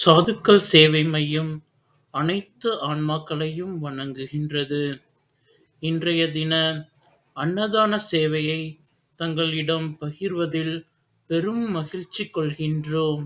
சாதுக்கள் சேவை மையம் அனைத்து ஆன்மாக்களையும் வணங்குகின்றது. இன்றைய தின அன்னதான சேவையை தங்களிடம் பகிர்வதில் பெரும் மகிழ்ச்சி கொள்கின்றோம்.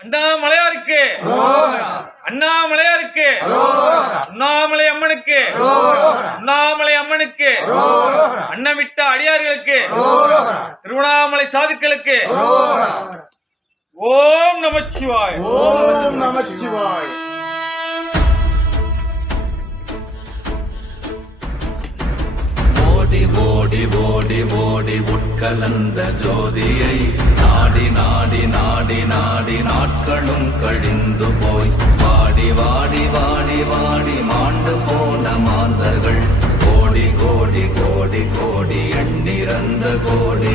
அண்ணாமலையாருக்கு அண்ணாமலையாருக்கு அண்ணாமலை அம்மனுக்கு அண்ணாமலை அம்மனுக்கு அன்னமிட்ட அடியார்களுக்கு திருவண்ணாமலை சாதுக்களுக்கு ஓம் நமச்சிவாய். ஓம் நமச்சிவாய். ஓடி ஓடி ஓடி ஓடி உட்கலந்த ஜோதியை நாடி நாடி நாடி நாடி நாட்களும் கழிந்து போய் வாடி வாடி வாடி வாடி மாண்டு போன மாந்தர்கள் கோடி கோடி கோடி கோடி எண்ணிறந்த கோடி.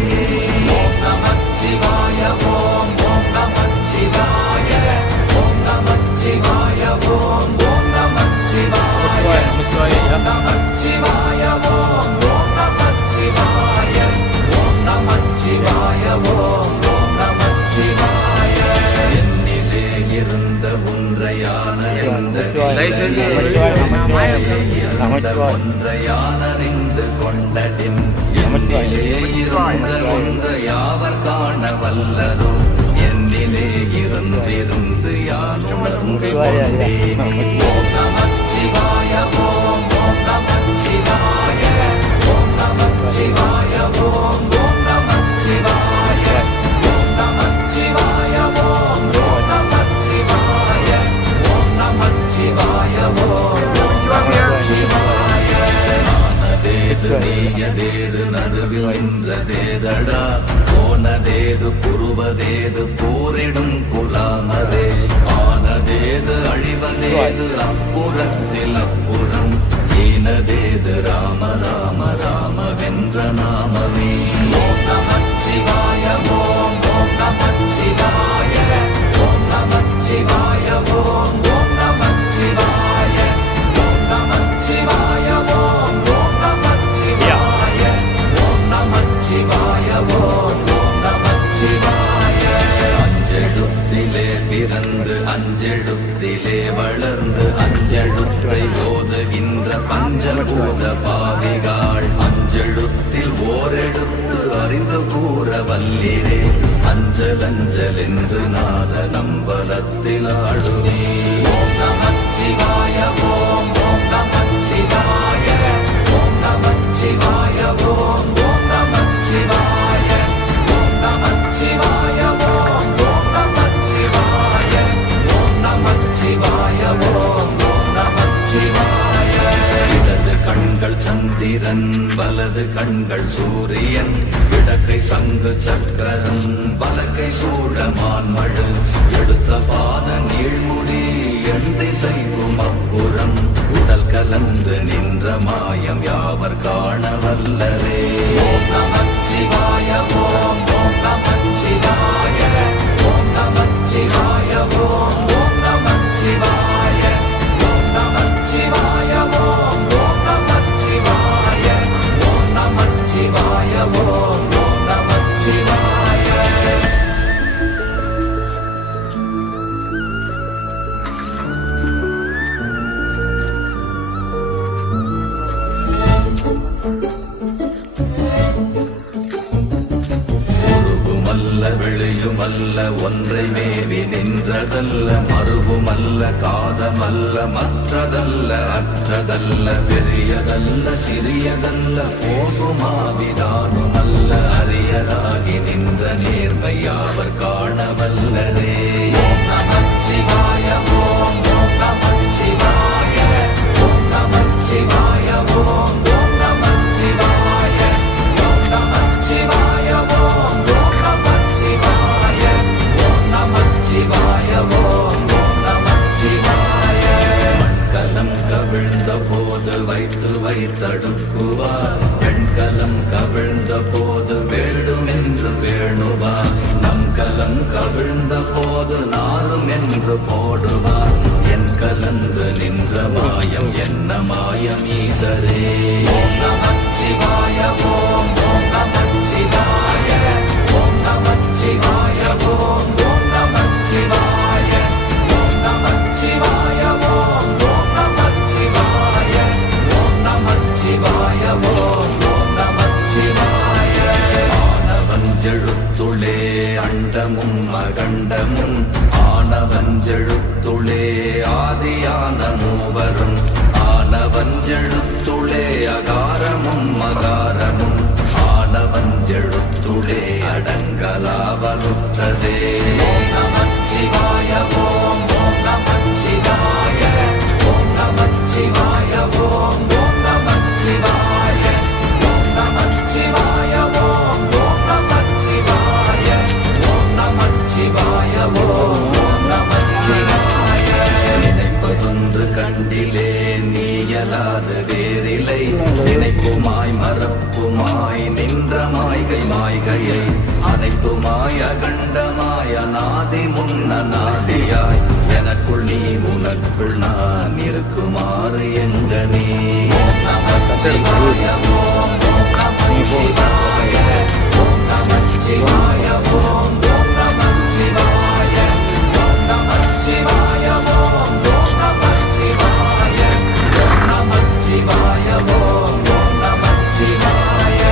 ஓம் நமச்சிவாய ஓம் ஓம் நமச்சிவாய ஓம் நமச்சிவாய ஓம் ஓம் நமச்சிவாய ஓம் நமச்சிவாய ஓம் ஓம் நமச்சிவாய ஓம் நமச்சிவாய ஓம் ஓம் நமச்சிவாய. என்னிலே இருந்த ஒன்றையான ஒன்றையானறிந்து கொண்டடின் என்னிலே இருந்த ஒன்று யாவர் காண வல்லதோ என்னிலே இருந்திருந்து யார் உணர்ந்து கொண்டேன். ஓம் நமச்சிவாய ஓம் ஓம் நமச்சிவாய ஓம் நமச்சிவாய ஓம் ஓம் நமச்சிவாய ஓம் நமச்சிவாய ஓம் ஓம் நமச்சிவாய ஓம் நமச்சிவாய ஓம் ஓம் நமச்சிவாய. ஆனதேது நீயதேது நடுவில் நின்றதேதடா போனதேது புருவதேது போரிடும் குலாமரே ஆனதேது அழிவதேது அப்புறத்தில் அப்புறம் ஈனதேது ராம ராம ராம வென்ற நாமமே. ஓம் நமச்சிவாய ஓம் ஓம் நமச்சிவாய ஓம் நமச்சிவாய ஓம் ஓம் நமச்சிவாய ஓம் நமச்சிவாய ஓம் ஓம் நமச்சிவாய ஓம் நமச்சிவாய ஓம் ஓம் நமச்சிவாய. அஞ்செழுத்திலே பிறந்து அஞ்செழுத்திலே வளர்ந்து அஞ்செழுத்தை ஓதுகின்ற பஞ்சபூத பாவிகாள் அஞ்செழுத்தில் ஓரெழுத்து அறிந்து கூற வல்லிரே அஞ்சல் அஞ்சல் என்று நாத நம்பலத்தில் ஆடுவே. ஓம் நமச்சிவாய ஓம் ஓம் நமச்சிவாய ஓம் நமச்சிவாய ஓம் ஓம் நமச்சிவாய ஓம் நமச்சிவாய ஓம் ஓம் நமச்சிவாய ஓம் நமச்சிவாய ஓம் ஓம் நமச்சிவாய. இடது கண்கள் சந்திரன் வலது கண்கள் சூரியன் இடக்கை சங்கு சக்கரம் வலக்கை சூழமான்மழு எடுத்த பாத நீழ்முடி எண் திசைக்கும் அப்புறம் உடல் கலந்து நின்ற மாயம் யாவர் காண வல்லரே. ஓம் நமச்சிவாய ஓம் ஓம் நமச்சிவாய ஓம் நமச்சிவாய ஓம் ஓம் நமச்சிவாய ஓம் நமச்சிவாய ஓம் ஓம் நமச்சிவாய ஓம் நமச்சிவாய ஓம் ஓம் நமச்சிவாய. உருவுமல்ல வெளியுமல்ல ஒன்றை மேவி நின்றதல்ல மறுவுமல்ல காதமல்ல மற்றதல்ல அற்றதல்ல பெரியதல்ல சிறியதல்ல போகுமாவிதானுமல்ல அரியராகி நின்ற நேர்மை யாவர் காண வல்லரே. ஓம் நமச்சிவாய ஓம் ஓம் நமச்சிவாய ஓம் நமச்சிவாய ஓம் ஓம் நமச்சிவாய ஓம் நமச்சிவாய ஓம் ஓம் நமச்சிவாய ஓம் நமச்சிவாய ஓம் ஓம் நமச்சிவாய. மண்கலம் கவிழ்ந்த போது வைத்து வைத்தடுக்குவார் பெண்கலம் கவிழ்ந்த போது வேடும் என்று வேணுவார் நம் கலம் கவிழ்ந்த போது நாரும் என்று போடுவார் என் கலந்து நின்ற மாயம் என்ன மாயம் ஈசரே. ஓம் நமச்சிவாய ஓம் ஓம் நமச்சிவாய ஓம் நமச்சிவாய ஓம் ஓம் நம அகண்டமும் ஆனவஞ்செழுத்துளே ஆதியான மூவரும் ஆனவஞ்செழுத்துளே அகாரமும் மகாரமும் ஆனவஞ்செழுத்துளே அடங்கலாவலுற்றதே. ஓம் நமச்சிவாய ஓம் ஓம் நமச்சிவாய ஓம் நமச்சிவாய ஓம் ஓம் நமச்சிவாய ஓம் நமச்சிவாய ஓம் ஓம் நமச்சிவாய ஓம் நமச்சிவாய ஓம் ஓம் நமச்சிவாய. நினைப்பதொன்று கண்டிலே நீயலாது வேறில்லை நினைப்புமாய் மறப்புமாய் நின்ற மாய்கை மாய்கையை அனைத்துமாய் அகண்டமாய் அநாதி முன்னநாதியாய் எனக்குள் நீ உனக்குள் நான் இருக்குமாறு எங்கனே. ஓம் நமச்சிவாய ஓம் ஓம் நமச்சிவாய ஓம் நமச்சிவாய ஓம் ஓம் நமச்சிவாய ஓம் நமச்சிவாய ஓம் ஓம் நமச்சிவாய ஓம் நமச்சிவாய ஓம் ஓம் நமச்சிவாய.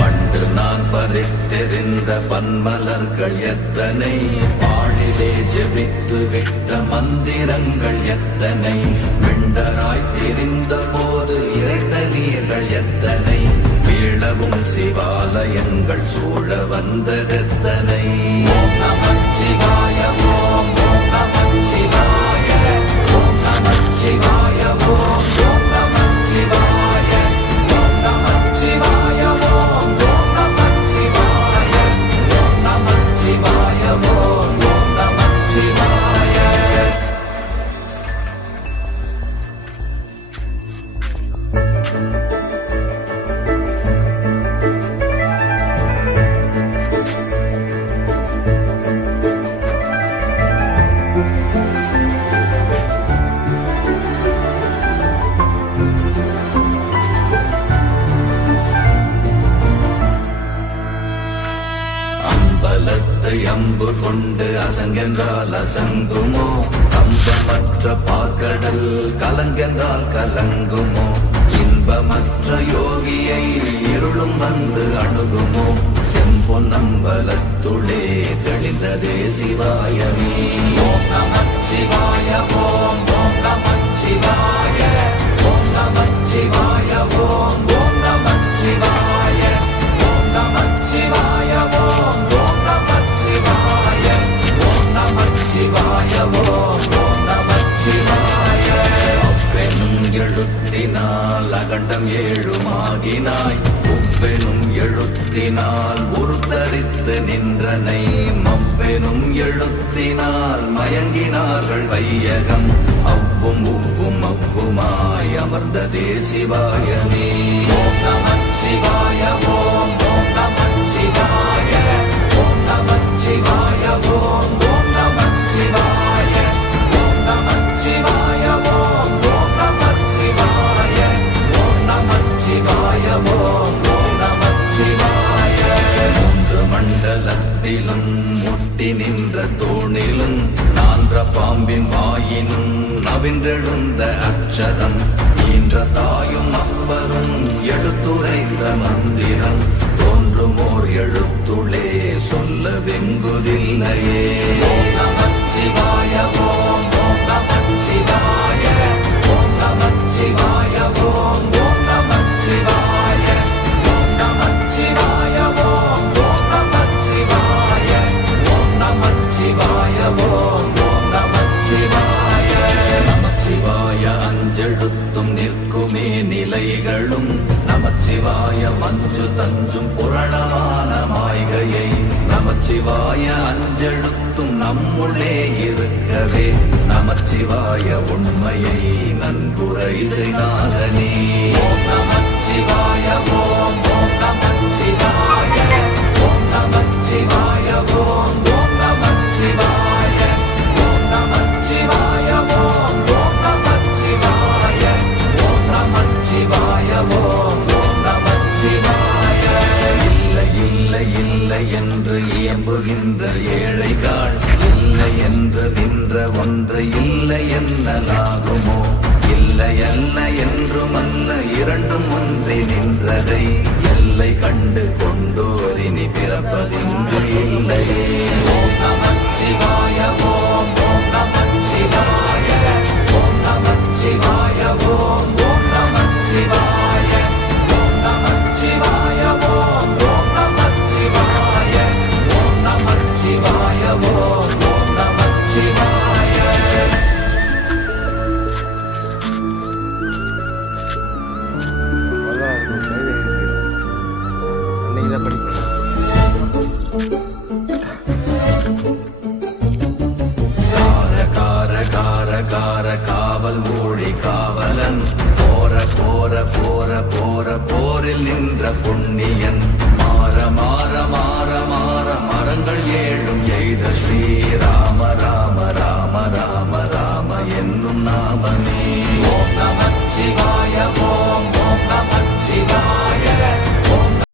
பண்டு நான் பறித்தெறிந்த பன்மலர்கள் எத்தனை பாழிலே ஜெபித்து விட்ட மந்திரங்கள் எத்தனை விண்டராய் தெரிந்த போது இறைத்த நீர்கள் எத்தனை வீழவும் சிவாலயங்கள் சூழ வந்ததெத்தனை. ஓம் நமச்சிவாய ஓம் ஓம் நமச்சிவாய ஓம் நமச்சிவாய ஓம் ஓம் நமச்சிவாய ஓம் நமச்சிவாய ஓம் ஓம் நமச்சிவாய ஓம் நமச்சிவாய ஓம் ஓம் நமச்சிவாய. அம்பலத்தை அம்பு கொண்டு அசங்கென்றால் அசங்குமோ கம்பமற்ற பார்க்கடல் கலங்கென்றால் கலங்குமோ இன்பமற்ற யோகியை இருளும் வந்து அணுகுமோ செம்பொன்னம்பலத்துளே தெளிந்ததே சிவாயமே. ஓம் நமச்சிவாய ஓம் ஓம் நமச்சிவாய ஓம் நமச்சிவாய ஓம் ஓம் நமச்சிவாய ஓம் நமச்சிவாய ஓம் ஓம் நமச்சிவாய ஓம் நமச்சிவாய ஓம் ஓம் நமச்சிவாய. அப்பெனும் எழுத்தினால் அகண்டம் ஏழுமாகினாய் உப்பெனும் எழுத்தினால் உருத்தரித்து நின்றனை மப்பெனும் எழுத்தினால் மயங்கினார்கள் வையகம் அவ்வும் உவ்வும் அவ்வுமாய் அமர்ந்ததே சிவாயமே. ஓம் நமச்சிவாய ஓம் ஓம் நமச்சிவாய ஓம் நமச்சிவாய ஓம் ஓம் நமச்சிவாய ஓம் நமச்சிவாய ஓம் ஓம் நமச்சிவாய ஓம் நமச்சிவாய ஓம் ஓம் நமச்சிவாய. மூன்று மண்டலத்திலும் முட்டி நின்ற தூணிலும் நான்ற பாம்பின் வாயினும் நவின்றெழுந்த அக்ஷரம் ஈன்ற தாயும் அப்பரும் எடுத்துரைத்த மந்திரம் தோன்றுமோர் எழுத்துளே சொல்ல வெங்குதில்லையே. ஓம் நமச்சிவாய ஓம் ஓம் நமச்சிவாய ஓம் நமச்சிவாய ஓம் ஓம் நமச்சிவாய ஓம் நமச்சிவாய ஓம் ஓம் நமச்சிவாய ஓம் நமச்சிவாய ஓம் ஓம் நமச்சிவாய. நமச்சிவாய அஞ்செழுத்தும் நிற்குமே நிலைகளும் நமச்சிவாய மஞ்சு தஞ்சும் புரணமான மாய்கையை நமச்சிவாய அஞ்செழுத்தும் நம்முள்ளே இருக்கவே நமச்சிவாய உண்மையை நன்குரை செய்தாதனே. ஓம் நமச்சிவாய ஓம் ஓம் நமச்சிவாய ஓம் நமச்சிவாய ஓம் ஓம் நமச்சிவாய ஓம் நமச்சிவாய ஓம் ஓம் நமச்சிவாய ஓம் நமச்சிவாய ஓம் ஓம் நமச்சிவாய. இல்லை இல்லை இல்லை என்று இயம்புகின்ற ஏழைகள் இல்லை என்று நின்ற ஒன்று இல்லை என்னலாகுமோ இல்லை அல்ல என்றுமல்ல இரண்டும் ஒன்றி நின்றதை எல்லை கண்டு கொண்டோரினி பிறப்பதின்று இல்லையே. ஓம் நமச்சிவாய போரில் நின்ற புண்ணியன் மாற மாற மாற மாற மரங்கள் ஏழும் எய்த ஸ்ரீராம ராம ராம ராம ராம என்னும் நாமமே. ஓம் நமச்சிவாய ஓம் ஓம் நமச்சிவாய